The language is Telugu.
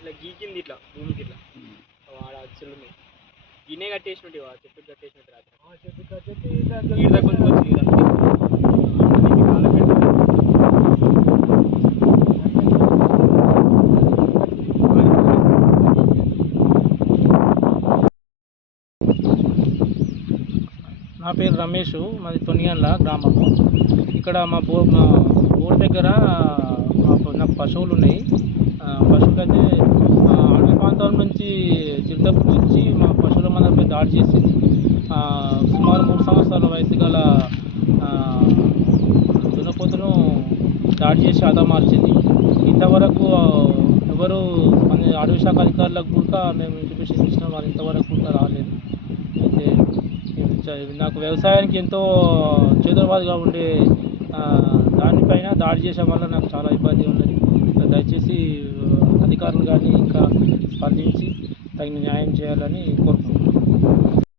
ఇట్లా గీకింది ఇట్లా భూమికి ఇట్లా ఆడ అచ్చులు ఉన్నాయి. గిన్నె కట్టేసినట్టు చెట్టు కట్టేసినట్టు రాత్రి చెట్టు కట్టేసి ఈడ కొంచెం వచ్చింది నా పేరు రమేష్, మాది తొనిగండ్ల గ్రామము. ఇక్కడ మా బోర్ దగ్గర నాకు పశువులు ఉన్నాయి. పశువులైతే అడవి ప్రాంతాల నుంచి చిరుతపులు వచ్చి మా పశువుల మందపై దాడి చేసింది. సుమారు 3 సంవత్సరాల వయసు గల దున్నపోతును దాడి చేసి హతమార్చింది. ఇంతవరకు ఎవరు అడవి శాఖ అధికారులకు కూడా మేము ఇంటిమేషన్ ఇచ్చిన వాళ్ళు ఇంతవరకు కూడా రాలేదు. అయితే నాకు వ్యవసాయానికి ఎంతో చేదోవాదిగా ఉండే దానిపైన దాడి చేయడం వల్ల నాకు చాలా ఇబ్బంది ఉన్నది. దయచేసి అధికారులు కానీ ఇంకా స్పందించి తగిన న్యాయం చేయాలని కోరుకుంటున్నాను.